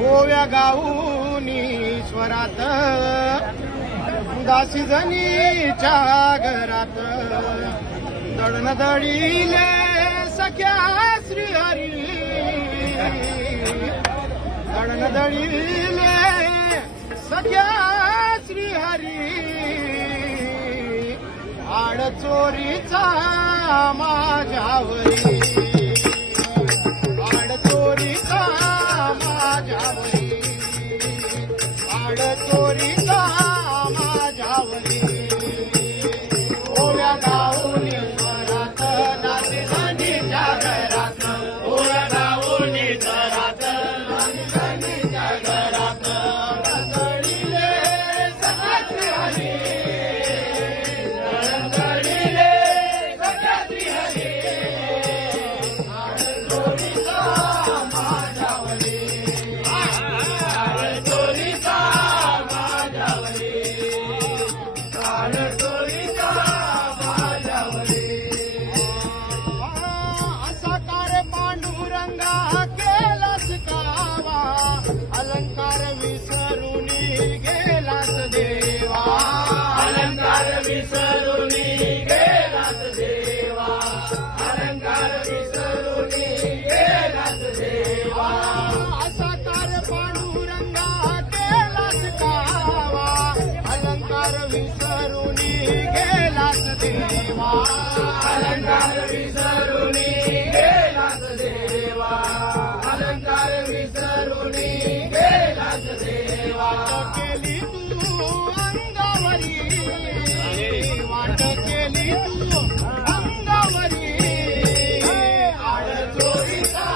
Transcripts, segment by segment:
ओव्या गाऊनी स्वरात उदासी जनीच्या घरात दळण दळीले सख्या श्रीहरी दळण दळीले सख्या श्रीहरी आड चोरीचा माझ्यावरी आड चोरीचा माझ्यावरी आड चोरीचा माझ्यावरी ओव्या गाऊनी स्वरात नाती जनीच्या घरात ओव्या गाऊनी स्वरात नाती जनीच्या घरात दळीले सख्या श्रीहरी दळीले सख्या श्रीहरी आड चोरीचा माझ्यावरी आड चोरीचा माझ्यावरी आड चोरीचा माझ्यावरी असा कार पांडुरंगा केलास कावा अलंकार विसरून गेलास देवा अलंकार विसरून गेलास देवा अलंकार विसरून गेलास देवा असा कार पांडुरंगा केलास कावा अलंकार विसरून गेलास देवा अलंकार विसरून गेलास देवा अलंकार विसरून गेलास देवा केली तू अंगावरी वाट केली तू अंगावरी आड चोरीचा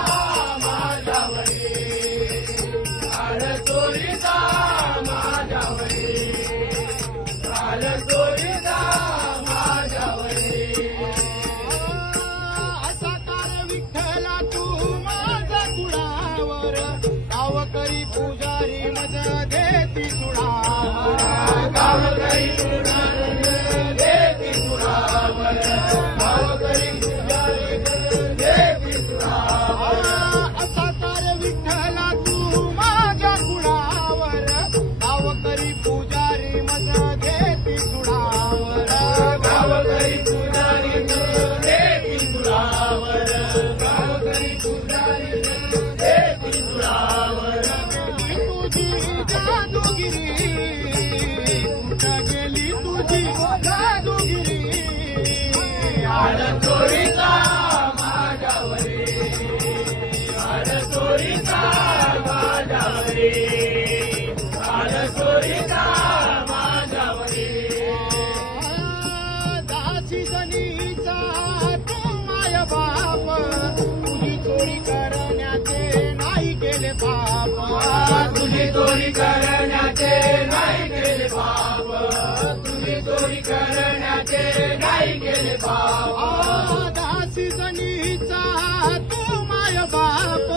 माझ्यावरी आड चोरीचा माझ्यावरी आड चोरीचा माझ्यावरी असा कार विठ्ठला तू माझा कुळावर गावकरी पुजारी मज देती सुळावर गावकरी पुजारी देती सुळावर गावकरी पुजारी देती सुळावर असा कार विठ्ठला तू माझ्या कुळावर गावकरी पुजारी मज देती सुळावर गावकरी पुजारी देती सुळावर गावकरी पुजारी देती सुळावर तुझी जादूगिरी कुठं गेली तुझी जादूगिरी आड चोरीचा माझ्यावरी आड चोरीचा माझ्यावरी आड चोरीचा माझ्यावरी दासी जनीचा तू माय बाप तुझी चोरी करण्याचे नाही केले पाप तुझी चोरी करण्याचे नाही केले पाप तुझी चोरी करण्याचे नाही केले पाप दासी जनीचा तू माय बाप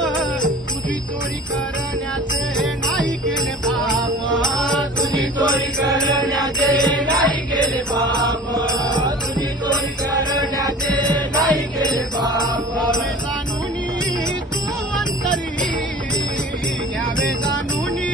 तुझी चोरी करण्याचे नाही केले पाप तुझी चोरी करण्याचे नाही केले पाप तुझी चोरी करण्याचे नाही केले पाप जाणूनी तू अंतरी घ्यावे जाणूनी